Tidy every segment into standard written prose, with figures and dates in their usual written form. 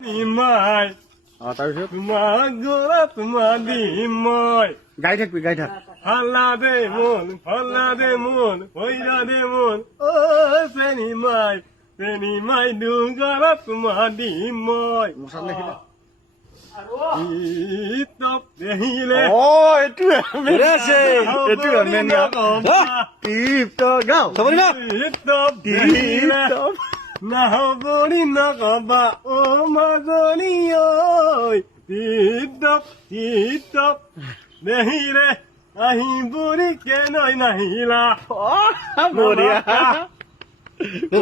নিমাই তাৰপিছত তোমার গোলা তোমার দিমাই গাই থাকবি গাই থাক ফাল্লা দে মন হইরা দে মন ও চেনিমাই দুগালা তোমার দিমাই মুছাত লিখিলে ইতপ দেহিলে এইটোৱে এইটোৱে মেইন গাওঁ টিপ গাওঁ ইতপ দেহিলে নাহবনি নকবা ও মাজনী ঐ তিতপ দেহিলে আহিবনি কেনই নাহিলা বঢ়িয়া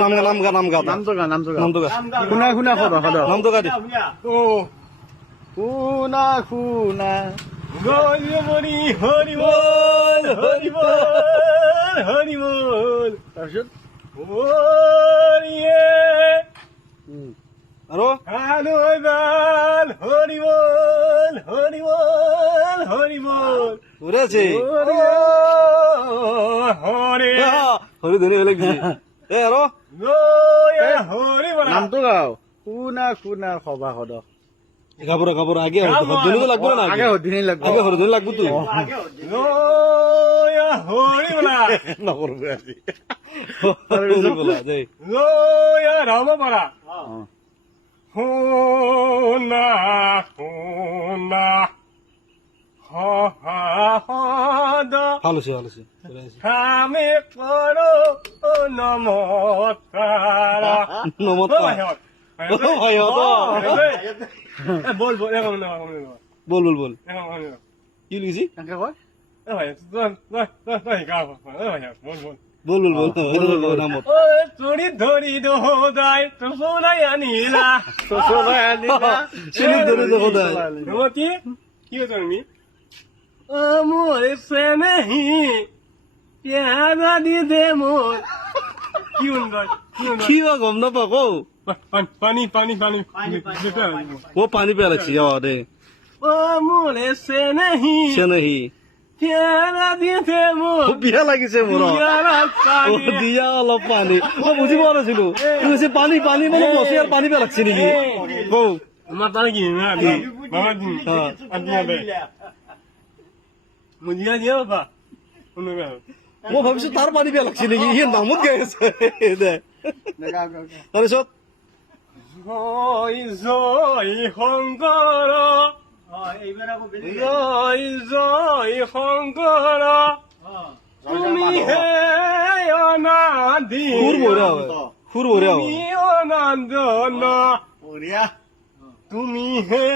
নাম গা নামটো গা নামটো গা শুনা নামটো গা দে ও শুনা গৌরমণি হরি বল হরি বল হরি বল তাৰপিছত ওৰিয়ে আৰু আলো বাল হৰি বল হৰি বল হৰি বল ওৰে আছে হৰে হৰি ধৰি বেলেগ দিছে এ আৰু গয়া হৰি বল নামটো গাওঁ শুনা সভা সদ গাবৰা আগে হৰধনি লাগব না আগে সদিনেই লাগব আগে হৰধনি লাগব তো গয়া হৰি বল নকৰব আজি বলা দেই গয়া ৰাম বলা শুনা হদ ভাল হৈছে আমি কৰো নমস্কাৰ নমস্কাৰ বল বল কি লিখিছি কেনেকে কয় বল নামত চুৰি ধৰি দোদাই তো সোনাই আনিলা চিনি ধৰি দেখো দে কি কি হতো তুমি মোর সে নেহি প্যারা দি দে মোর কি সুন্দর কি বা গম নাপা কৌ পানি ও পানী পেলাইছি অ দে ও মোরে সে নেহি সে নাহি প্যারা দি দে মোর বিয়া লাগিছে মোৰ ও দিয়া অলপ পানী মই বুজি পোৱা নাছিলো কি কৈছে পানী মানে বসে আৰু পানী পেলাইছে নেকি কৌ আমার তারা কি বাবা কি আদিয়া দে মুজিয়া দিয়া বাবা মই ভাবিছো তাৰ পানী পেলাইছে নেকি সি নামত গাই আছে দে তাৰপিছত জয় শংকৰ জয় শংকৰ তুমি হে অনাদি সুৰ বঢ়িয়া হয় তুমি অনন্দন তুমি হে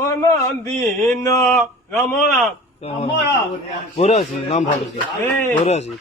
অনন্দীন ৰাম ৰাম বঢ়িয়া আছে নাম ভাল হৈছে বঢ়িয়া আছে